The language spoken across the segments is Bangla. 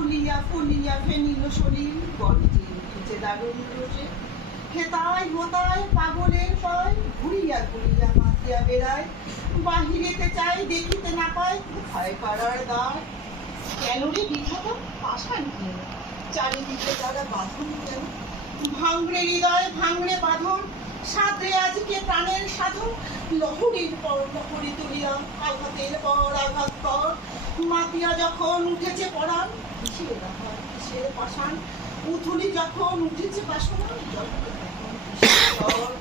ফুলিয়া ফুলিয়া ফেনিল শরীর গর্জে উঠেছে দারুণ রোষে। হেতায় হোতায় পাগলের পায় ঘুরিয়া ঘুরিয়া মাতিয়া বেড়ায়। বাহিরেতে চাই দেখিতে না পায় কোথায় পাড়ার দ্বার। কেন রে বিধাতা পাষাণ কেন, চারিদিকে তারা বাঁধন কেন? ভাঙড়ে হৃদয় ভাঙড়ে বাঁধন, সাঁতরে আজকে প্রাণের সাধন। লহরীর পর লহরী তুলিয়া আঘাতের পর আঘাত পর মাতিয়া যখন উঠেছে পরাণ, কিসের আঘাত কিসের পাষাণ। উথুলি যখন উঠেছে বাসনা, জগতে তখন কিসের ঝড়।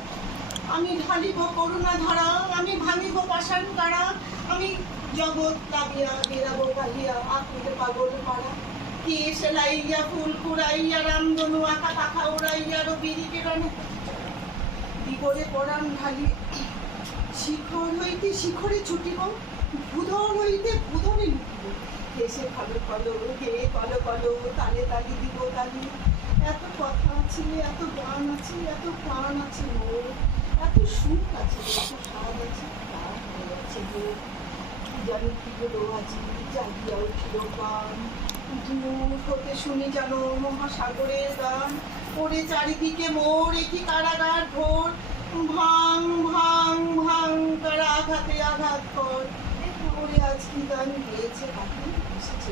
আমি ঢালিব করুণা ধারা, আমি ভাঙিব পাষাণ কারা। আমি জগৎ লাভিয়া বেরাবো গাহিয়া আকুলে পাগল পাড়া। কে সেলাইয়া ফুল কুড়াইয়া রামধনু আঁকা পাখা উড়াইয়া রবিরি কেরণে বিগড়ে পরাণ ঢালি। শিখর হইতে শিখরে ছুটিব, ভূধর হইতে ভূধরে লুটিব। হেসে ভালো ভালো হে কলো কলো তালে তালি দিব তালি। এত কথা আছে এত গান আছে এত প্রাণ আছে মোর, এত সুখ আছে এত স্বাদ আছে তার হয়ে যাচ্ছে ভোর। জানি কি হলো আজি জাগিয়া উঠিল প্রাণ, দূর হতে শুনি যেন মহাসাগরের গান। ওরে চারিদিকে মোর একই কারাগার ভোর, ভাঙ ভাঙ ভাঙ কারা আঘাতে আঘাত কর। ওরে আজ কি গান গেয়েছে পাখি এসেছে